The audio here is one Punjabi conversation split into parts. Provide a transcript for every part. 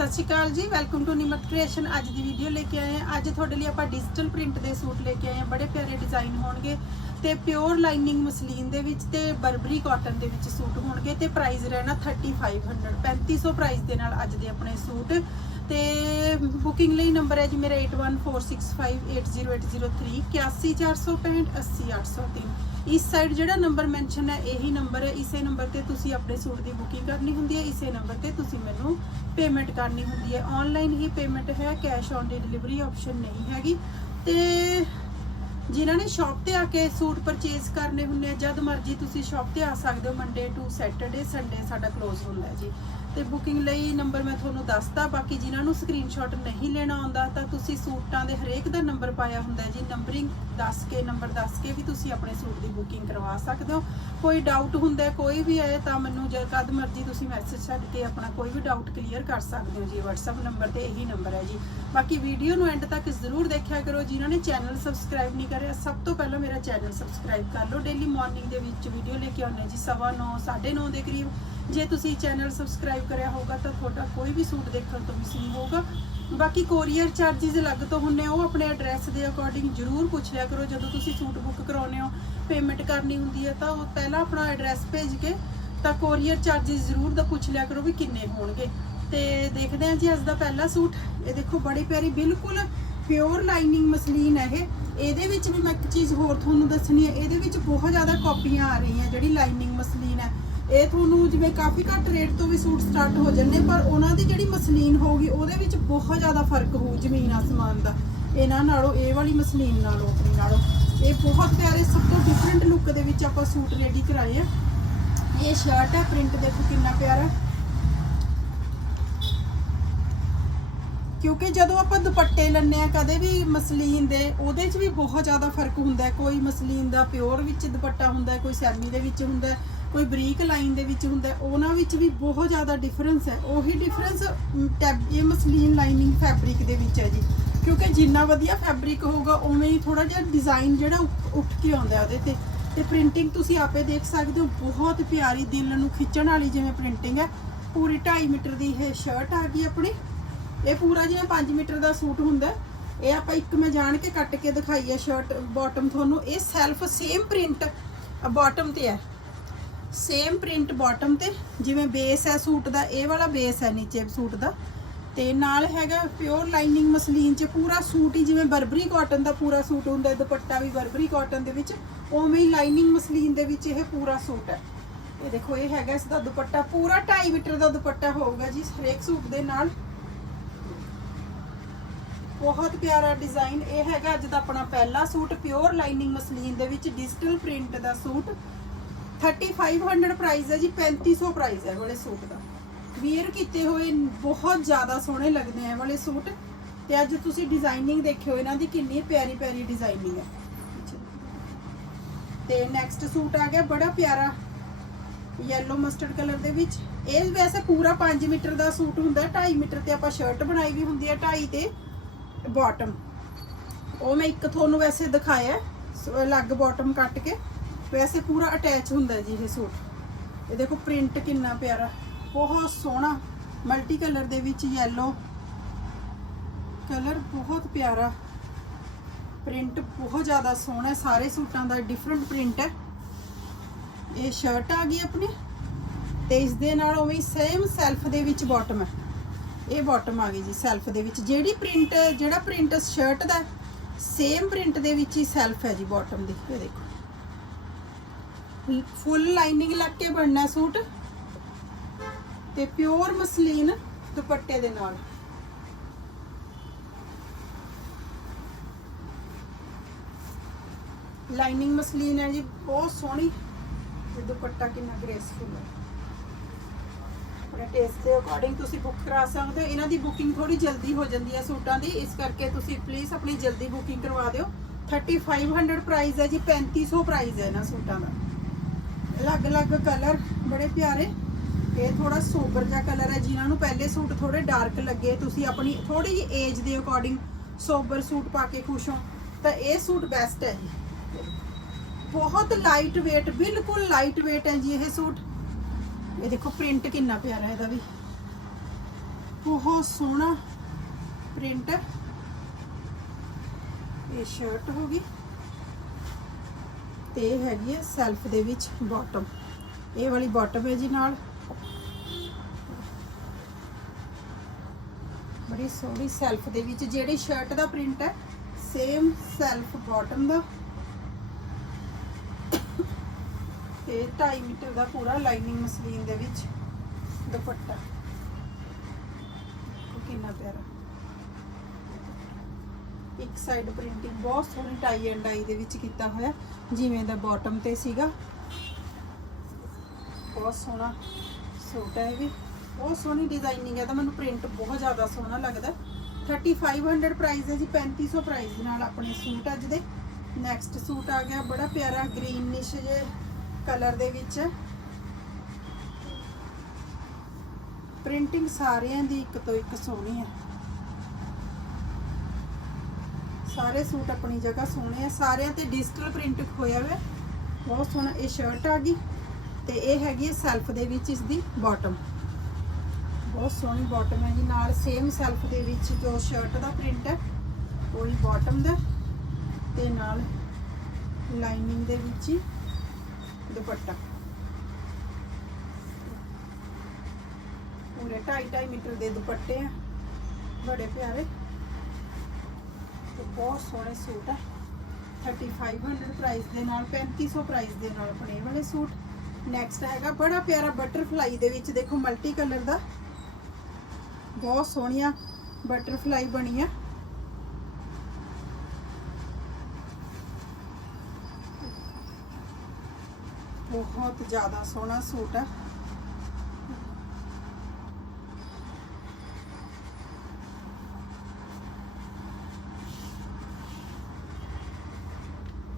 ਸਤਿ ਸ਼੍ਰੀ ਅਕਾਲ ਜੀ ਵੈਲਕਮ ਟੂ ਨਿਮਤ ਕ੍ਰੀਏਸ਼ਨ ਅੱਜ ਦੀ ਵੀਡੀਓ ਲੈ ਕੇ ਆਏ ਹਾਂ। ਅੱਜ ਤੁਹਾਡੇ ਲਈ ਆਪਾਂ ਡਿਜੀਟਲ ਪ੍ਰਿੰਟ ਦੇ ਸੂਟ ਲੈ ਕੇ ਆਏ ਹਾਂ। ਬੜੇ ਪਿਆਰੇ ਡਿਜ਼ਾਈਨ ਹੋਣਗੇ ਤੇ ਪਿਓਰ ਲਾਈਨਿੰਗ ਮਸਲੀਨ ਦੇ ਵਿੱਚ ਤੇ ਬਰਬਰੀ ਕਾਟਨ ਦੇ ਵਿੱਚ ਸੂਟ ਹੋਣਗੇ ਤੇ ਪ੍ਰਾਈਸ ਰਹਿਣਾ 3500 3500 ਪ੍ਰਾਈਸ ਦੇ ਨਾਲ ਅੱਜ ਦੇ ਆਪਣੇ ਸੂਟ। ਤੇ ਬੁਕਿੰਗ ਲਈ ਨੰਬਰ ਹੈ ਜੀ ਮੇਰਾ 8146580803 81465 80803 ਇਸ ਸਾਈਡ ਜਿਹੜਾ ਨੰਬਰ ਮੈਂਸ਼ਨ ਹੈ, ਇਹੀ ਨੰਬਰ ਹੈ। ਇਸੇ ਨੰਬਰ ਤੇ ਤੁਸੀਂ ਆਪਣੇ ਸੂਟ ਦੀ ਬੁਕਿੰਗ ਕਰਨੀ ਹੁੰਦੀ ਹੈ। ਇਸੇ ਨੰਬਰ ਤੇ ਤੁਸੀਂ ਮੈਨੂੰ ਪੇਮੈਂਟ ਕਰਨੀ ਹੁੰਦੀ ਹੈ। ਆਨਲਾਈਨ ਹੀ ਪੇਮੈਂਟ ਹੈ ਕੈਸ਼ ਔਨ ਡਿਲੀਵਰੀ ਆਪਸ਼ਨ ਨਹੀਂ ਹੈਗੀ। ਤੇ ਜਿਨ੍ਹਾਂ ਨੇ ਸ਼ਾਪ ਤੇ ਆ ਕੇ ਸੂਟ ਪਰਚੇਸ ਕਰਨੇ ਹੁੰਦੇ ਆ, ਜਦ ਮਰਜ਼ੀ ਤੁਸੀਂ ਸ਼ਾਪ ਤੇ ਆ ਸਕਦੇ ਹੋ ਮੰਡੇ ਟੂ ਸੈਟਰਡੇ ਸੰਡੇ ਸਾਡਾ ਕਲੋਜ਼ ਹੁੰਦਾ ਜੀ। ਤੇ ਬੁਕਿੰਗ ਲਈ ਨੰਬਰ ਮੈਂ ਤੁਹਾਨੂੰ ਦੱਸਤਾ, ਬਾਕੀ ਜਿਨ੍ਹਾਂ ਨੂੰ ਸਕਰੀਨਸ਼ਾਟ ਨਹੀਂ ਲੈਣਾ ਆਉਂਦਾ, ਤਾਂ ਤੁਸੀਂ ਸੂਟਾਂ ਦੇ ਹਰੇਕ ਦਾ ਨੰਬਰ ਪਾਇਆ ਹੁੰਦਾ ਜੀ। ਨੰਬਰਿੰਗ ਦੱਸ ਕੇ ਨੰਬਰ ਦੱਸ ਕੇ ਵੀ ਤੁਸੀਂ ਆਪਣੇ ਸੂਟ ਦੀ ਬੁਕਿੰਗ ਕਰਵਾ ਸਕਦੇ ਹੋ। ਕੋਈ ਡਾਊਟ ਹੁੰਦਾ ਕੋਈ ਵੀ ਹੈ ਤਾਂ ਮੈਨੂੰ ਜਦ ਕਦ ਮਰਜ਼ੀ ਤੁਸੀਂ ਮੈਸੇਜ ਛੱਡ ਕੇ ਆਪਣਾ ਕੋਈ ਵੀ ਡਾਊਟ ਕਲੀਅਰ ਕਰ ਸਕਦੇ ਹੋ ਜੀ। WhatsApp ਨੰਬਰ ਤੇ ਇਹੀ ਨੰਬਰ ਹੈ ਜੀ। ਬਾਕੀ ਵੀਡੀਓ ਨੂੰ ਐਂਡ ਤੱਕ ਜ਼ਰੂਰ ਦੇਖਿਆ ਕਰੋ। ਜਿਨ੍ਹਾਂ ਨੇ ਚੈਨਲ ਸਬਸਕ੍ਰਾਈਬ ਨਹੀਂ ਕਰਿਆ, ਸਭ ਤੋਂ ਪਹਿਲਾਂ ਮੇਰਾ ਚੈਨਲ ਸਬਸਕ੍ਰਾਈਬ ਕਰ ਲਓ। ਡੇਲੀ ਮਾਰਨਿੰਗ ਦੇ ਵਿੱਚ ਵੀਡੀਓ ਲੈ ਕੇ ਆਉਂਦੇ ਹਾਂ ਜੀ 9:30 9:30 ਦੇ ਕਰੀਬ। ਜੇ ਤੁਸੀਂ ਚੈਨਲ ਸਬਸਕ੍ਰਾਈਬ ਕਰਿਆ ਹੋਊਗਾ ਤਾਂ ਤੁਹਾਡਾ ਕੋਈ ਵੀ ਸੂਟ ਦੇਖਣ ਤੋਂ ਮਿਸ ਨਹੀਂ ਹੋਊਗਾ। ਬਾਕੀ ਕੋਰੀਅਰ ਚਾਰਜਿਸ ਅਲੱਗ ਤੋਂ ਹੁੰਨੇ ਉਹ ਆਪਣੇ ਐਡਰੈਸ ਦੇ ਅਕੋਰਡਿੰਗ ਜਰੂਰ ਪੁੱਛ ਲਿਆ ਕਰੋ। ਜਦੋਂ ਤੁਸੀਂ ਸੂਟ ਬੁੱਕ ਕਰਾਉਨੇ ਹੋ ਪੇਮੈਂਟ ਕਰਨੀ ਹੁੰਦੀ ਹੈ ਤਾਂ ਉਹ ਪਹਿਲਾਂ ਆਪਣਾ ਐਡਰੈਸ ਭੇਜ ਕੇ ਤਾਂ ਕੋਰੀਅਰ ਚਾਰਜਿਸ ਜ਼ਰੂਰ ਦਾ ਪੁੱਛ ਲਿਆ ਕਰੋ ਵੀ ਕਿੰਨੇ ਹੋਣਗੇ। ਤੇ ਦੇਖਦੇ ਹਾਂ ਜੀ ਅੱਜ ਦਾ ਪਹਿਲਾ ਸੂਟ। ਇਹ ਦੇਖੋ ਬੜੀ ਪਿਆਰੀ, ਬਿਲਕੁਲ ਪਿਓਰ ਲਾਈਨਿੰਗ ਮਸਲੀਨ ਹੈ ਇਹ। ਇਹਦੇ ਵਿੱਚ ਵੀ ਮੈਂ ਇੱਕ ਚੀਜ਼ ਹੋਰ ਤੁਹਾਨੂੰ ਦੱਸਣੀ ਹੈ, ਇਹਦੇ ਵਿੱਚ ਬਹੁਤ ਜ਼ਿਆਦਾ ਕਾਪੀਆਂ ਆ ਰਹੀਆਂ, ਜਿਹੜੀ ਲਾਈਨਿੰਗ ਮਸਲੀਨ ਹੈ। ਇਹ ਤੁਹਾਨੂੰ ਜਿਵੇਂ ਕਾਫੀ ਘੱਟ ਰੇਟ ਤੋਂ ਵੀ ਸੂਟ ਸਟਾਰਟ ਹੋ ਜਾਂਦੇ ਪਰ ਉਹਨਾਂ ਦੀ ਜਿਹੜੀ ਮਸਲੀਨ ਹੋਊਗੀ, ਉਹਦੇ ਵਿੱਚ ਬਹੁਤ ਜ਼ਿਆਦਾ ਫ਼ਰਕ ਹੋਊ ਜ਼ਮੀਨ ਆਸਮਾਨ ਦਾ। ਇਹਨਾਂ ਨਾਲੋਂ, ਇਹ ਵਾਲੀ ਮਸਲੀਨ ਨਾਲੋਂ, ਆਪਣੀ ਨਾਲੋਂ। ਇਹ ਬਹੁਤ ਪਿਆਰੇ, ਸਭ ਤੋਂ ਡਿਫਰੈਂਟ ਲੁੱਕ ਦੇ ਵਿੱਚ ਆਪਾਂ ਸੂਟ ਰੈਡੀ ਕਰਾਏ ਆ। ਇਹ ਸ਼ਰਟ ਹੈ ਪ੍ਰਿੰਟ ਦੇਖੋ ਕਿੰਨਾ ਪਿਆਰਾ। ਕਿਉਂਕਿ ਜਦੋਂ ਆਪਾਂ ਦੁਪੱਟੇ ਲੈਂਦੇ ਆ, ਕਦੇ ਵੀ ਮਸਲੀਨ ਦੇ, ਉਹਦੇ 'ਚ ਵੀ ਬਹੁਤ ਜ਼ਿਆਦਾ ਫ਼ਰਕ ਹੁੰਦਾ ਕੋਈ ਮਸਲੀਨ ਦਾ ਪਿਓਰ ਵਿੱਚ ਦੁਪੱਟਾ ਹੁੰਦਾ ਕੋਈ ਸੈਮੀ ਦੇ ਵਿੱਚ ਹੁੰਦਾ ਕੋਈ ਬਰੀਕ ਲਾਈਨ ਦੇ ਵਿੱਚ ਹੁੰਦਾ, ਉਹਨਾਂ ਵਿੱਚ ਵੀ ਬਹੁਤ ਜ਼ਿਆਦਾ ਡਿਫਰੈਂਸ ਹੈ। ਉਹੀ ਡਿਫਰੈਂਸ ਇਹ ਮਸਲੀਨ ਲਾਈਨਿੰਗ ਫੈਬਰਿਕ ਦੇ ਵਿੱਚ ਹੈ ਜੀ। ਕਿਉਂਕਿ ਜਿੰਨਾ ਵਧੀਆ ਫੈਬਰਿਕ ਹੋਊਗਾ, ਉਵੇਂ ਹੀ ਥੋੜਾ ਜਿਹਾ ਡਿਜ਼ਾਈਨ ਜਿਹੜਾ ਉੱਠ- ਉੱਠ ਕੇ ਆਉਂਦਾ ਉਹਦੇ ਤੇ। ਤੇ ਪ੍ਰਿੰਟਿੰਗ ਤੁਸੀਂ ਆਪੇ ਦੇਖ ਸਕਦੇ ਹੋ, ਬਹੁਤ ਪਿਆਰੀ ਦਿਲ ਨੂੰ ਖਿੱਚਣ ਵਾਲੀ ਜਿਵੇਂ ਪ੍ਰਿੰਟਿੰਗ ਹੈ। ਪੂਰੀ 2.5 ਮੀਟਰ ਦੀ ਇਹ ਸ਼ਰਟ ਆ ਗਈ ਆਪਣੀ। ਇਹ ਪੂਰਾ ਜਿਵੇਂ 5 ਮੀਟਰ ਦਾ ਸੂਟ ਹੁੰਦਾ ਇਹ ਆਪਾਂ ਇੱਕ ਮੈਂ ਜਾਣ ਕੇ ਕੱਟ ਕੇ ਦਿਖਾਈ ਹੈ ਸ਼ਰਟ ਬਾਟਮ ਤੁਹਾਨੂੰ। ਇਹ ਸੈਲਫ ਸੇਮ ਪ੍ਰਿੰਟ ਬਾਟਮ ਤੇ ਹੈ। ਸੇਮ ਪ੍ਰਿੰਟ ਬਾਟਮ ਤੇ, ਜਿਵੇਂ ਬੇਸ ਹੈ ਸੂਟ ਦਾ, ਇਹ ਵਾਲਾ ਬੇਸ ਹੈ ਨੀਚੇ ਸੂਟ ਦਾ। ਤੇ ਨਾਲ ਹੈਗਾ ਪਿਓਰ ਲਾਈਨਿੰਗ ਮਸਲੀਨ ਚ ਪੂਰਾ ਸੂਟ ਹੀ, ਜਿਵੇਂ ਬਰਬਰੀ ਕਾਟਨ ਦਾ ਪੂਰਾ ਸੂਟ ਹੁੰਦਾ, ਦੁਪੱਟਾ ਵੀ ਬਰਬਰੀ ਕਾਟਨ ਦੇ ਵਿੱਚ, ਉਵੇਂ ਹੀ ਲਾਈਨਿੰਗ ਮਸਲੀਨ ਦੇ ਵਿੱਚ ਇਹ ਪੂਰਾ ਸੂਟ ਹੈ। ਇਹ ਦੇਖੋ, ਇਹ ਹੈਗਾ ਇਸ ਦਾ ਦੁਪੱਟਾ, ਪੂਰਾ 2.5 ਮੀਟਰ ਦਾ ਦੁਪੱਟਾ ਹੋਊਗਾ ਜੀ, ਹਰੇਕ ਸੂਟ ਦੇ ਨਾਲ। ਬਹੁਤ ਪਿਆਰਾ ਡਿਜ਼ਾਈਨ ਇਹ ਹੈਗਾ ਅੱਜ ਦਾ ਆਪਣਾ ਪਹਿਲਾ ਸੂਟ ਪਿਓਰ ਲਾਈਨਿੰਗ ਮਸਲੀਨ ਦੇ ਵਿੱਚ ਡਿਜੀਟਲ ਪ੍ਰਿੰਟ ਦਾ ਸੂਟ। 3500 ਪ੍ਰਾਈਸ ਹੈ ਜੀ 3500 ਪ੍ਰਾਈਸ ਹੈ ਵਾਲੇ ਸੂਟ ਦਾ। ਵੀਅਰ ਕੀਤੇ ਹੋਏ ਬਹੁਤ ਜ਼ਿਆਦਾ ਸੋਹਣੇ ਲੱਗਦੇ ਆ ਵਾਲੇ ਸੂਟ। ਤੇ ਅੱਜ ਤੁਸੀਂ ਡਿਜ਼ਾਈਨਿੰਗ ਦੇਖਿਓ ਇਹਨਾਂ ਦੀ, ਕਿੰਨੀ ਪਿਆਰੀ ਪਿਆਰੀ ਡਿਜ਼ਾਈਨਿੰਗ ਹੈ। ਤੇ ਨੈਕਸਟ ਸੂਟ ਆ ਗਿਆ ਬੜਾ ਪਿਆਰਾ ਯੈਲੋ ਮਸਟਰਡ ਕਲਰ ਦੇ ਵਿੱਚ। ਇਹ ਵੈਸੇ ਪੂਰਾ 5 ਮੀਟਰ ਦਾ ਸੂਟ ਹੁੰਦਾ 2.5 ਮੀਟਰ ਤੇ ਆਪਾਂ ਸ਼ਰਟ ਬਣਾਈ ਵੀ ਹੁੰਦੀ ਹੈ 2.5 ਤੇ ਬਾਟਮ ਉਹ ਮੈਂ ਇੱਕ ਤੁਹਾਨੂੰ ਵੈਸੇ ਦਿਖਾਇਆ ਅਲੱਗ ਬਾਟਮ ਕੱਟ ਕੇ। ਵੈਸੇ ਪੂਰਾ ਅਟੈਚ ਹੁੰਦਾ ਜੀ ਇਹ ਸੂਟ। ਇਹ ਦੇਖੋ ਪ੍ਰਿੰਟ ਕਿੰਨਾ ਪਿਆਰਾ, ਬਹੁਤ ਸੋਹਣਾ ਮਲਟੀ ਕਲਰ ਦੇ ਵਿੱਚ ਯੈਲੋ ਕਲਰ ਬਹੁਤ ਪਿਆਰਾ। ਪ੍ਰਿੰਟ ਬਹੁਤ ਜ਼ਿਆਦਾ ਸੋਹਣਾ ਸਾਰੇ ਸੂਟਾਂ ਦਾ ਡਿਫਰੈਂਟ ਪ੍ਰਿੰਟ ਹੈ। ਇਹ ਸ਼ਰਟ ਆ ਗਈ ਆਪਣੀ ਤੇ ਇਸ ਦੇ ਨਾਲ ਉਵੇਂ ਸੇਮ ਸੈਲਫ ਦੇ ਵਿੱਚ ਬਾਟਮ ਹੈ। ਇਹ ਬਾਟਮ ਆ ਗਈ ਜੀ ਸੈਲਫ ਦੇ ਵਿੱਚ। ਜਿਹੜੀ ਪ੍ਰਿੰਟ ਜਿਹੜਾ ਪ੍ਰਿੰਟ ਸ਼ਰਟ ਦਾ ਸੇਮ ਪ੍ਰਿੰਟ ਦੇ ਵਿੱਚ ਹੀ ਸੈਲਫ ਹੈ ਜੀ ਬਾਟਮ ਦੀ। ਇਹ ਦੇਖੋ। ਫੁੱਲ ਲਾਈਨਿੰਗ ਲੱਗ ਕੇ ਬਣਨਾ ਸੂਟ। ਤੇ ਪਿਓਰ ਮਸਲੀਨ ਦੁਪੱਟੇ ਦੇ ਨਾਲ। ਲਾਈਨਿੰਗ ਮਸਲੀਨ ਹੈ ਜੀ, ਬਹੁਤ ਸੋਹਣੀ। ਤੇ ਦੁਪੱਟਾ ਕਿੰਨਾ ਗ੍ਰੇਸਫੁਲ ਹੈ। ਆਪਣੇ ਟੇਸਟ ਦੇ ਅਕੋਰਡਿੰਗ ਤੁਸੀਂ ਬੁੱਕ ਕਰਾ ਸਕਦੇ ਹੋ। ਇਹਨਾਂ ਦੀ ਬੁਕਿੰਗ ਥੋੜੀ ਜਲਦੀ ਹੋ ਜਾਂਦੀ ਹੈ ਸੂਟਾਂ ਦੀ। ਇਸ ਕਰਕੇ ਤੁਸੀਂ ਪਲੀਜ਼ ਆਪਣੀ ਜਲਦੀ ਬੁਕਿੰਗ ਕਰਵਾ ਦਿਓ। 3500 ਪ੍ਰਾਈਸ ਹੈ ਜੀ 3500 ਪ੍ਰਾਈਸ ਹੈ ਇਹਨਾਂ ਸੂਟਾਂ ਦਾ। ਅਲੱਗ-ਅਲੱਗ ਕਲਰ ਬੜੇ ਪਿਆਰੇ। ਇਹ ਥੋੜਾ ਸੋਬਰ ਜਿਹਾ ਕਲਰ ਹੈ, ਜਿਨ੍ਹਾਂ ਨੂੰ ਪਹਿਲੇ ਸੂਟ ਥੋੜੇ ਡਾਰਕ ਲੱਗੇ। ਤੁਸੀਂ ਆਪਣੀ ਥੋੜੀ ਜਿਹੀ ਏਜ ਦੇ ਅਕੋਰਡਿੰਗ ਸੋਬਰ ਸੂਟ ਪਾ ਕੇ ਖੁਸ਼ ਹੋ। ਤਾਂ ਇਹ ਸੂਟ ਬੈਸਟ ਹੈ ਜੀ। ਬਹੁਤ ਲਾਈਟ weight ਬਿਲਕੁਲ ਲਾਈਟ weight ਹੈ ਜੀ ਇਹ ਸੂਟ। ਇਹ ਦੇਖੋ ਪ੍ਰਿੰਟ ਕਿੰਨਾ ਪਿਆਰਾ ਇਹਦਾ ਵੀ। ਬਹੁਤ ਸੋਹਣਾ ਪ੍ਰਿੰਟ ਇਹ ਸ਼ਰਟ ਹੋ ਗਈ। ਤੇ ਇਹ ਹੈਗੀ ਹੈ ਸੈਲਫ ਦੇ ਵਿੱਚ ਬਾਟਮ ਇਹ ਵਾਲੀ ਬਾਟਮ ਹੈ ਜੀ ਨਾਲ। ਬੜੀ ਸੋਹਣੀ ਸੈਲਫ ਦੇ ਵਿੱਚ, ਜਿਹੜੀ ਸ਼ਰਟ ਦਾ ਪ੍ਰਿੰਟ ਹੈ ਸੇਮ ਸੈਲਫ ਬਾਟਮ ਦਾ। ਤੇ 2.5 ਮੀਟਰ ਦਾ ਪੂਰਾ ਲਾਈਨਿੰਗ ਮਸਲੀਨ ਦੇ ਵਿੱਚ ਦੁਪੱਟਾ। ਉਹ ਕਿੰਨਾ ਪਿਆਰਾ। ਇੱਕ ਸਾਈਡ ਪ੍ਰਿੰਟਿੰਗ ਬਹੁਤ ਸੋਹਣੀ ਟਾਈ ਐਂਡ ਡਾਈ ਦੇ ਵਿੱਚ ਕੀਤਾ ਹੋਇਆ, ਜਿਵੇਂ ਦਾ ਬਾਟਮ ਤੇ ਸੀਗਾ। ਬਹੁਤ ਸੋਹਣਾ ਸੂਟ ਹੈ ਇਹ ਵੀ। ਬਹੁਤ ਸੋਹਣੀ ਡਿਜ਼ਾਈਨਿੰਗ ਹੈ ਤਾਂ ਮੈਨੂੰ ਪ੍ਰਿੰਟ ਬਹੁਤ ਜ਼ਿਆਦਾ ਸੋਹਣਾ ਲੱਗਦਾ। 3500 ਪ੍ਰਾਈਸ ਹੈ ਜੀ 3500 ਪ੍ਰਾਈਸ ਦੇ ਨਾਲ ਆਪਣੇ ਸੂਟ ਅੱਜ ਦੇ। ਨੈਕਸਟ ਸੂਟ ਆ ਗਿਆ, ਬੜਾ ਪਿਆਰਾ ਗ੍ਰੀਨਿਸ਼ ਜੇ ਕਲਰ ਦੇ ਵਿੱਚ। ਹੈ ਪ੍ਰਿੰਟਿੰਗ ਸਾਰਿਆਂ ਦੀ ਇੱਕ ਤੋਂ ਇੱਕ ਸੋਹਣੀ ਹੈ। ਸਾਰੇ ਸੂਟ ਆਪਣੀ ਜਗ੍ਹਾ ਸੋਹਣੇ ਆ। ਸਾਰਿਆਂ ਤੇ ਡਿਜੀਟਲ ਪ੍ਰਿੰਟ ਹੋਇਆ ਹੋਇਆ ਬਹੁਤ ਸੋਹਣਾ, ਇਹ ਸ਼ਰਟ ਆ ਗਈ ਤੇ ਇਹ ਹੈਗੀ ਹੈ ਸੈਲਫ ਦੇ ਵਿੱਚ ਇਸ ਦੀ ਬਾਟਮ ਬਹੁਤ ਸੋਹਣੀ ਬਾਟਮ ਹੈ ਜੀ। ਨਾਲ ਸੇਮ ਸੈਲਫ ਦੇ ਵਿੱਚ ਜੋ ਸ਼ਰਟ ਦਾ ਪ੍ਰਿੰਟ ਹੈ ਉਹੀ ਬਾਟਮ ਦਾ। ਤੇ ਨਾਲ ਲਾਈਨਿੰਗ ਦੇ ਵਿੱਚ ਹੀ ਦੁਪੱਟਾ। ਪੂਰੇ 2.5 ਮੀਟਰ ਦੇ ਦੁਪੱਟੇ ਆ। ਬੜੇ ਪਿਆਰੇ। ਬਹੁਤ ਸੋਹਣੇ ਸੂਟ ਆ। 3500 ਪ੍ਰਾਈਸ ਦੇ ਨਾਲ 3500 ਪ੍ਰਾਈਸ ਦੇ ਨਾਲ ਆਪਣੇ ਵਾਲੇ ਸੂਟ। ਨੈਕਸਟ ਹੈਗਾ, ਬੜਾ ਪਿਆਰਾ ਬਟਰਫਲਾਈ ਦੇ ਵਿੱਚ ਦੇਖੋ ਮਲਟੀ ਕਲਰ ਦਾ। ਬਹੁਤ ਸੋਹਣੀਆਂ ਬਟਰਫਲਾਈ ਬਣੀ ਆ। ਬਹੁਤ ਜ਼ਿਆਦਾ ਸੋਹਣਾ ਸੂਟ ਆ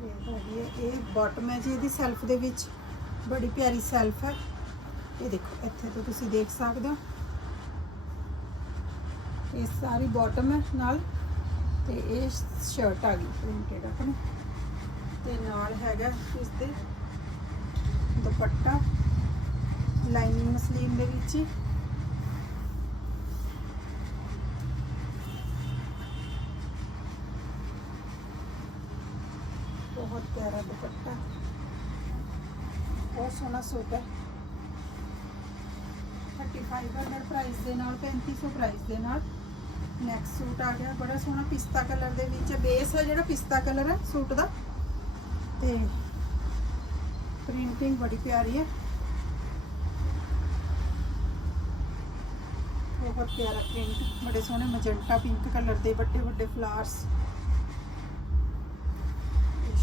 ਇਹ ਹੈਗੀ ਹੈ ਇਹ ਬਾਟਮ ਹੈ ਜੀ, ਇਹਦੀ ਸੈਲਫ ਦੇ ਵਿੱਚ ਬੜੀ ਪਿਆਰੀ ਸੈਲਫ ਹੈ। ਇਹ ਦੇਖੋ, ਇੱਥੇ ਤੋਂ ਤੁਸੀਂ ਦੇਖ ਸਕਦੇ ਹੋ। ਇਹ ਸਾਰੀ ਬਾਟਮ ਹੈ ਨਾਲ, ਤੇ ਇਹ ਸ਼ਰਟ ਆ ਗਈ ਪ੍ਰਿੰਟਡ ਆਪਣਾ ਤੇ ਨਾਲ ਹੈਗਾ ਇਸ ਦੇ ਦੁਪੱਟਾ ਲਾਈਨਿੰਗ ਮਸਲੀਨ ਦੇ ਵਿੱਚ। ਹੀ ਬਹੁਤ ਦੁਪੱਟਾ। ਬਹੁਤ ਸੋਹਣਾ ਸੂਟ ਹੈ। 3500 ਪ੍ਰਾਈਸ ਦੇ ਨਾਲ 3500 ਪ੍ਰਾਈਸ ਦੇ ਨਾਲ ਨੈਕਸਟ ਸੂਟ ਆ ਗਿਆ। ਬੜਾ ਸੋਹਣਾ ਪਿਸਤਾ ਕਲਰ ਦੇ ਵਿੱਚ ਬੇਸ ਹੈ ਜਿਹੜਾ ਪਿਸਤਾ ਕਲਰ ਹੈ ਸੂਟ ਦਾ। ਤੇ ਪ੍ਰਿੰਟਿੰਗ ਬੜੀ ਪਿਆਰੀ ਹੈ। ਬਹੁਤ ਪਿਆਰਾ ਪ੍ਰਿੰਟ ਬੜੇ ਸੋਹਣੇ ਮਜੰਟਾ ਪਿੰਕ ਕਲਰ ਦੇ ਵੱਡੇ ਵੱਡੇ ਫਲਾਵਰਸ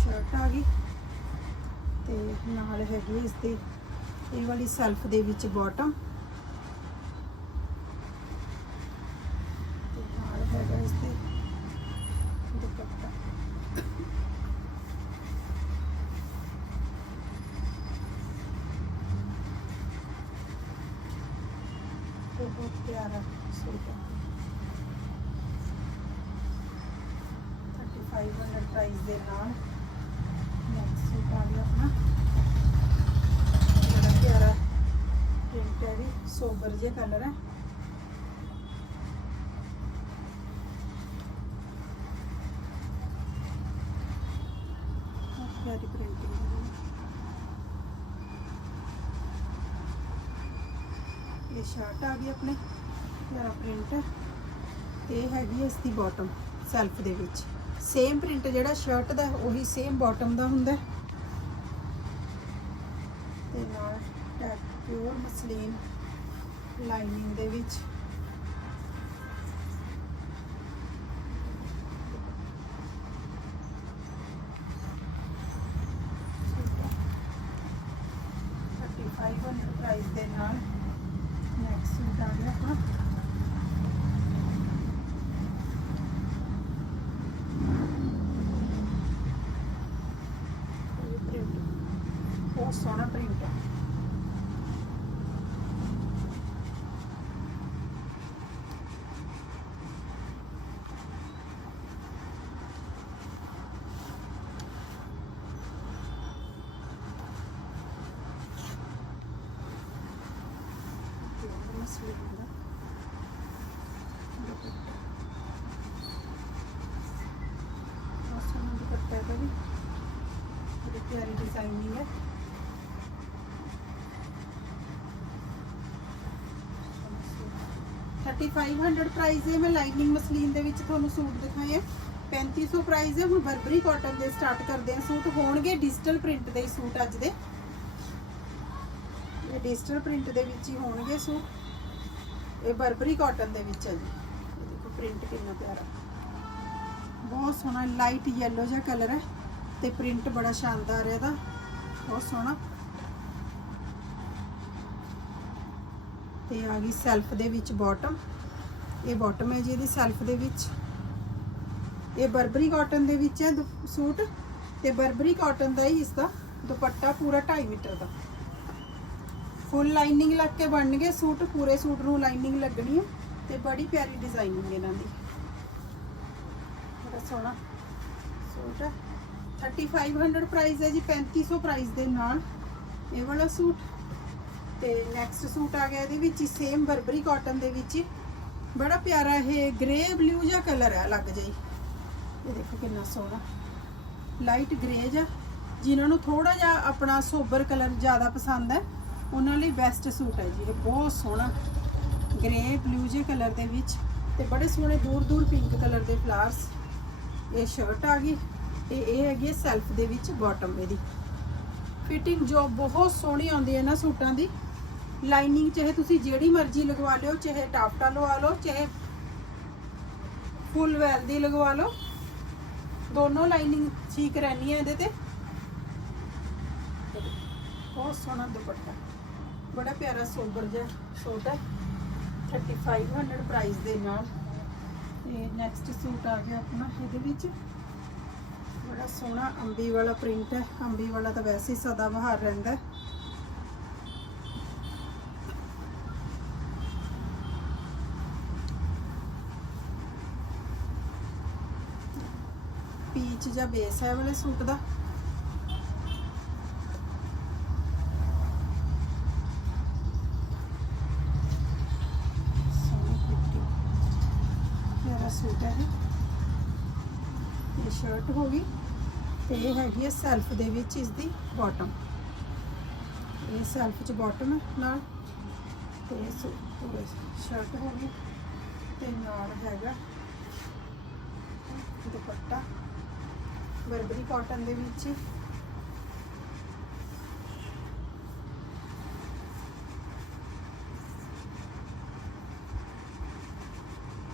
ਸ਼ਰਟ ਆ ਗਈ ਤੇ ਨਾਲ ਹੈਗੀ ਇਸ ਦੀ ਇਹ ਵਾਲੀ ਸੈਲਫ ਦੇ ਵਿੱਚ ਬਾਟਮ ਤੇ ਨਾਲ ਹੈਗਾ ਇਸ ਦੇ ਦੁਪੱਟਾ ਬਹੁਤ ਪਿਆਰਾ ਸੂਟ ਹੈ 3500 ਪ੍ਰਾਈਸ ਦੇ ਨਾਲ ਨੈਕਸਟ ਸੂਟ ਆ ਗਿਆ ਆਪਣਾ ਬੜਾ ਪਿਆਰਾ ਪ੍ਰਿੰਟ ਹੈ ਵੀ ਸੋਬਰ ਜਿਹਾ ਕਲਰ ਹੈ। ਪਿਆਰੀ ਪ੍ਰਿੰਟਿੰਗ ਹੈ ਇਹ ਸ਼ਰਟ ਆ ਗਈ ਆਪਣੇ, ਪਿਆਰਾ ਪ੍ਰਿੰਟ ਤੇ ਇਹ ਹੈਗੀ ਹੈ ਇਸ ਦੀ ਬਾਟਮ ਸੈਲਫ ਦੇ ਵਿੱਚ। ਸੇਮ ਪ੍ਰਿੰਟ ਜਿਹੜਾ ਸ਼ਰਟ ਦਾ ਉਹੀ ਸੇਮ ਬਾਟਮ ਦਾ ਹੁੰਦਾ ਹੈ। ਤੇ ਨਾਲ ਟੈਪ ਪਿਓਰ ਮਸਲੀਨ ਲਾਈਨਿੰਗ ਦੇ ਵਿੱਚ tasvirinde. ਆਸਮਾਨ ਦੀ ਹੈ। ਬੜੀ ਬੜੀ ਪਿਆਰੀ ਦੇ ਵਿੱਚ ਤੁਹਾਨੂੰ ਸੂਟ ਦਿਖਾਏ ਆ। 3500 ਪ੍ਰਾਈਸ ਹੈ। ਹੁਣ ਬਰਬਰੀ ਕਾਟਨ ਦੇ ਸਟਾਰਟ ਕਰਦੇ ਆ ਸੂਟ। ਹੋਣਗੇ ਡਿਜੀਟਲ ਪ੍ਰਿੰਟ ਦੇ ਸੂਟ ਅੱਜ ਦੇ। ਇਹ ਡਿਜੀਟਲ ਪ੍ਰਿੰਟ ਦੇ ਵਿੱਚ ਹੀ ਹੋਣਗੇ ਸੂਟ। ਇਹ ਬਰਬਰੀ ਕਾਟਨ ਦੇ ਵਿੱਚ ਹੈ ਜੀ। ਦੇਖੋ ਪ੍ਰਿੰਟ ਕਿੰਨਾ ਪਿਆਰਾ। ਬਹੁਤ ਸੋਹਣਾ ਲਾਈਟ ਯੈਲੋ ਜਿਹਾ ਕਲਰ ਹੈ ਤੇ ਪ੍ਰਿੰਟ ਬੜਾ ਸ਼ਾਨਦਾਰ ਹੈ ਇਹਦਾ। ਬਹੁਤ ਸੋਹਣਾ। ਤੇ ਆ ਗਈ ਸੈਲਫ ਦੇ ਵਿੱਚ ਬਾਟਮ ਇਹ ਬਾਟਮ ਹੈ ਜੀ ਇਹਦੀ ਸੈਲਫ ਦੇ ਵਿੱਚ। ਇਹ ਬਰਬਰੀ ਕਾਟਨ ਦੇ ਵਿੱਚ ਹੈ ਦੁ- ਸੂਟ। ਤੇ ਬਰਬਰੀ ਕਾਟਨ ਦਾ ਹੀ ਇਸ ਦਾ ਦੁਪੱਟਾ ਪੂਰਾ 2.5 ਮੀਟਰ ਦਾ। ਫੁੱਲ ਲਾਈਨਿੰਗ ਲੱਗ ਕੇ ਬਣਨਗੇ, ਸੂਟ, ਪੂਰੇ ਸੂਟ ਨੂੰ ਲਾਈਨਿੰਗ ਲੱਗਣੀ ਹੈ ਤੇ ਬੜੀ ਪਿਆਰੀ ਡਿਜ਼ਾਈਨਿੰਗ ਇਹਨਾਂ ਦੀ। ਬੜਾ ਸੋਹਣਾ ਸੂਟ ਹੈ 3500 ਪ੍ਰਾਈਸ ਹੈ ਜੀ 3500 ਪ੍ਰਾਈਸ ਦੇ ਨਾਲ ਇਹ ਵਾਲਾ ਸੂਟ। ਤੇ ਨੈਕਸਟ ਸੂਟ ਆ ਗਿਆ ਇਹਦੇ ਵਿੱਚ ਹੀ ਸੇਮ ਬਰਬਰੀ ਕਾਟਨ ਦੇ ਵਿੱਚ ਹੀ। ਬੜਾ ਪਿਆਰਾ ਇਹ ਗ੍ਰੇ ਬਲੂ ਜਿਹਾ ਕਲਰ ਹੈ ਲੱਗ ਜਾਈ। ਇਹ ਦੇਖੋ ਕਿੰਨਾ ਸੋਹਣਾ। ਲਾਈਟ ਗ੍ਰੇ ਜਿਹਾ, ਜਿਨ੍ਹਾਂ ਨੂੰ ਥੋੜਾ ਜਿਹਾ ਆਪਣਾ ਸੋਬਰ ਕਲਰ ਜ਼ਿਆਦਾ ਪਸੰਦ ਹੈ। ਉਹਨਾਂ ਲਈ ਬੈਸਟ ਸੂਟ ਹੈ ਜੀ। ਇਹ ਬਹੁਤ ਸੋਹਣਾ ਗ੍ਰੇ ਬਲੂ ਜੇ ਕਲਰ ਦੇ ਵਿੱਚ ਤੇ ਬੜੇ ਸੋਹਣੇ ਦੂਰ ਦੂਰ ਪਿੰਕ ਕਲਰ ਦੇ ਫਲਾਵਰਸ ਇਹ ਸ਼ਰਟ ਆ ਗਈ ਤੇ ਇਹ ਹੈਗੀ ਸੈਲਫ ਦੇ ਵਿੱਚ ਬਾਟਮ ਇਹਦੀ। ਫਿਟਿੰਗ ਜੋ ਬਹੁਤ ਸੋਹਣੀ ਆਉਂਦੀ ਹੈ ਨਾ ਸੂਟਾਂ ਦੀ। ਲਾਈਨਿੰਗ ਚਾਹੇ ਤੁਸੀਂ ਜਿਹੜੀ ਮਰਜ਼ੀ ਲਗਵਾ ਲਿਓ, ਚਾਹੇ ਟਾਫਟਾ ਲਵਾ ਲਓ, ਚਾਹੇ ਫੁੱਲ ਵੈਲ ਦੀ ਲਗਵਾ ਲਓ। ਦੋਨੋਂ ਲਾਈਨਿੰਗ ਠੀਕ ਰਹਿਣੀ ਹੈ ਇਹਦੇ ਤੇ। ਬਹੁਤ ਸੋਹਣਾ ਦੁਪੱਟਾ। ਬੜਾ ਪਿਆਰਾ ਸੋਬਰ ਜਿਹਾ ਸੂਟ ਹੈ। 3500 ਪ੍ਰਾਈਸ ਦੇ ਨਾਲ। ਤੇ ਨੈਕਸਟ ਸੂਟ ਆ ਗਿਆ ਆਪਣਾ ਇਹਦੇ ਵਿੱਚ। ਬੜਾ ਸੋਹਣਾ ਅੰਬੀ ਵਾਲਾ ਪ੍ਰਿੰਟ ਹੈ। ਅੰਬੀ ਵਾਲਾ ਤਾਂ ਵੈਸੇ ਹੀ ਸਦਾ ਬਹਾਰ ਰਹਿੰਦਾ ਪੀਚ ਜਾਂ ਬੇਸ ਹੈ ਵਾਲੇ ਸੂਟ ਦਾ ਸੋਹਣੀ ਕੁੱਟੀ ਪਿਆਰਾ ਸੂਟ ਹੈ ਇਹ ਇਹ ਸ਼ਰਟ ਹੋ ਗਈ ਤੇ ਇਹ ਹੈਗੀ ਹੈ ਸੈਲਫ ਦੇ ਵਿੱਚ ਇਸ ਦੀ ਬਾਟਮ ਇਹ ਸੈਲਫ ਚ ਬਾਟਮ ਨਾਲ ਤੇ ਪੂਰੇ ਸ਼ਰਟ ਹੋ ਗਈ ਤੇ ਨਾਲ ਹੈਗਾ ਦੁਪੱਟਾ, ਬਰਬਰੀ ਕਾਟਨ ਦੇ ਵਿੱਚ।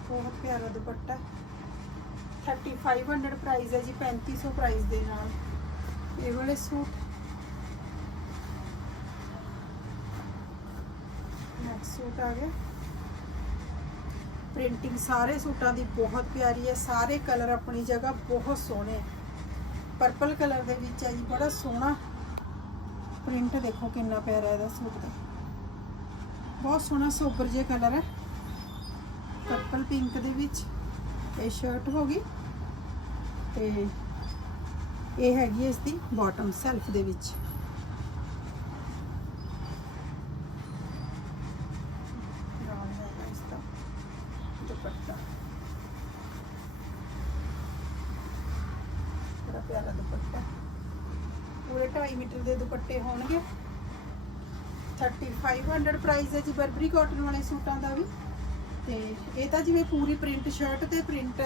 ਬਹੁਤ ਪਿਆਰਾ ਦੁਪੱਟਾ। 3500 ਪ੍ਰਾਈਸ ਹੈ ਜੀ 3500 ਪ੍ਰਾਈਸ ਦੇ ਨਾਲ। ਇਹ ਵਾਲੇ ਸੂਟ। ਨੈਕਸਟ ਸੂਟ ਆ ਗਿਆ। ਪ੍ਰਿੰਟਿੰਗ ਸਾਰੇ ਸੂਟਾਂ ਦੀ ਬਹੁਤ ਪਿਆਰੀ ਹੈ, ਸਾਰੇ ਕਲਰ ਆਪਣੀ ਜਗ੍ਹਾ ਬਹੁਤ ਸੋਹਣੇ। ਪਰਪਲ ਕਲਰ ਦੇ ਵਿੱਚ ਹੈ ਜੀ, ਬੜਾ ਸੋਹਣਾ। ਪ੍ਰਿੰਟ ਦੇਖੋ ਕਿੰਨਾ ਪਿਆਰਾ ਇਹਦਾ ਸੂਟ ਦਾ ਬਹੁਤ ਸੋਹਣਾ ਸੋਬਰ ਜਿਹਾ ਕਲਰ ਹੈ। ਪਰਪਲ ਪਿੰਕ ਦੇ ਵਿੱਚ। ਇਹ ਸ਼ਰਟ ਹੋ ਗਈ। ਤੇ ਇਹ ਹੈਗੀ ਹੈ ਇਸ ਦੀ ਬਾਟਮ ਸੈਲਫ ਦੇ ਵਿੱਚ। ਨਾਲ ਦੁਪੱਟਾ। ਬੜਾ ਪਿਆਰਾ ਦੁਪੱਟਾ। ਪੂਰੇ 2.5 ਮੀਟਰ ਦੇ ਦੁਪੱਟੇ ਹੋਣਗੇ। 3500 ਪ੍ਰਾਈਸ ਹੈ ਜੀ ਬਰਬਰੀ ਕਾਟਨ ਵਾਲੇ ਸੂਟਾਂ ਦਾ ਵੀ। ਤੇ ਇਹ ਤਾਂ ਜਿਵੇਂ ਪੂਰੀ ਪ੍ਰਿੰਟ ਸ਼ਰਟ ਤੇ ਪ੍ਰਿੰਟ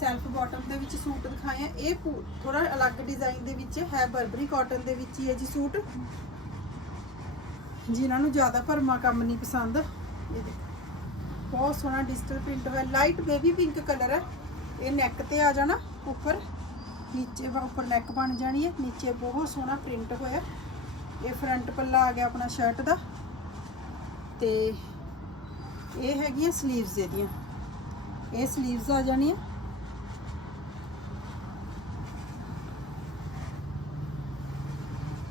ਸੈਲਫ ਬਾਟਮ ਦੇ ਵਿੱਚ ਸੂਟ ਦਿਖਾਏ ਆ। ਇਹ ਥੋੜਾ ਅਲੱਗ ਡਿਜ਼ਾਈਨ ਦੇ ਵਿੱਚ ਹੈ, ਬਰਬਰੀ ਕਾਟਨ ਦੇ ਵਿੱਚ ਹੀ ਹੈ ਜੀ ਸੂਟ। ਜਿਨ੍ਹਾਂ ਨੂੰ ਜ਼ਿਆਦਾ ਭਰਮਾ ਕੰਮ ਨਹੀਂ ਪਸੰਦ। ਇਹ ਬਹੁਤ ਸੋਹਣਾ ਡਿਜੀਟਲ ਪ੍ਰਿੰਟ ਹੋਇਆ। ਲਾਈਟ ਬੇਬੀ ਪਿੰਕ ਕਲਰ ਹੈ। ਇਹ ਨੈਕ ਤੇ ਆ ਜਾਣਾ ਉੱਪਰ। ਨੀਚੇ ਉੱਪਰ ਨੈਕ ਬਣ ਜਾਣੀ ਹੈ। ਨੀਚੇ ਬਹੁਤ ਸੋਹਣਾ ਪ੍ਰਿੰਟ ਹੋਇਆ। ਇਹ ਫਰੰਟ ਪੱਲਾ ਆ ਗਿਆ ਆਪਣਾ ਸ਼ਰਟ ਦਾ। ਤੇ ਇਹ ਹੈਗੀਆਂ 슬ੀਵਸ ਇਹਦੀਆਂ। ਇਹ 슬ੀਵਸ ਆ ਜਾਣੀਆਂ।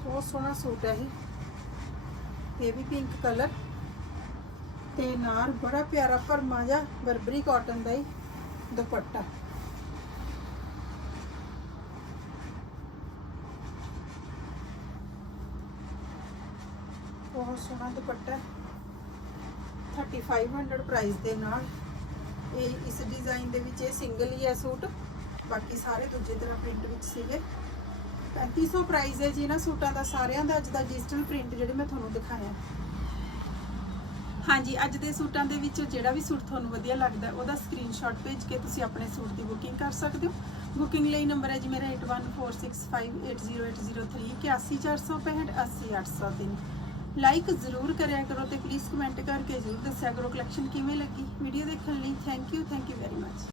ਬਹੁਤ ਸੋਹਣਾ ਸੂਟ ਹੈ ਇਹ। ਇਹ ਵੀ ਪਿੰਕ ਕਲਰ ਤੇ ਨਾਲ ਬੜਾ ਪਿਆਰਾ ਭਰਮਾ ਜਿਹਾ ਬਰਬਰੀ ਕਾਟਨ ਦਾ ਹੀ ਦੁਪੱਟਾ। ਬਹੁਤ ਸੋਹਣਾ ਦੁਪੱਟਾ 3500 ਪ੍ਰਾਈਸ ਦੇ ਨਾਲ ਇਹ ਇਸ ਡਿਜ਼ਾਈਨ ਦੇ ਵਿੱਚ ਇਹ ਸਿੰਗਲ ਹੀ ਹੈ ਸੂਟ। ਬਾਕੀ ਸਾਰੇ ਦੂਜੇ ਤਰ੍ਹਾਂ ਪ੍ਰਿੰਟ ਵਿੱਚ ਸੀਗੇ। 3500 ਪ੍ਰਾਈਸ ਹੈ ਜੀ ਇਹਨਾਂ ਸੂਟਾਂ ਦਾ, ਸਾਰਿਆਂ ਦਾ ਅੱਜ ਦਾ ਡਿਜੀਟਲ ਪ੍ਰਿੰਟ ਜਿਹੜੇ ਮੈਂ ਤੁਹਾਨੂੰ ਦਿਖਾਇਆ। ਹਾਂਜੀ, ਅੱਜ ਦੇ ਸੂਟਾਂ ਦੇ ਵਿੱਚ ਜਿਹੜਾ ਵੀ ਸੂਟ ਤੁਹਾਨੂੰ ਵਧੀਆ ਲੱਗਦਾ, ਉਹਦਾ ਸਕਰੀਨਸ਼ਾਟ ਭੇਜ ਕੇ ਤੁਸੀਂ ਆਪਣੇ ਸੂਟ ਦੀ ਬੁਕਿੰਗ ਕਰ ਸਕਦੇ ਹੋ। ਬੁਕਿੰਗ ਲਈ ਨੰਬਰ ਹੈ ਜੀ ਮੇਰਾ 8146580803 81465 80803 ਲਾਈਕ ਜ਼ਰੂਰ ਕਰਿਆ ਕਰੋ ਤੇ ਪਲੀਜ਼ ਕਮੈਂਟ ਕਰਕੇ ਜ਼ਰੂਰ ਦੱਸਿਆ ਕਰੋ ਕਲੈਕਸ਼ਨ ਕਿਵੇਂ ਲੱਗੀ। ਵੀਡੀਓ ਦੇਖਣ ਲਈ thank you thank you very much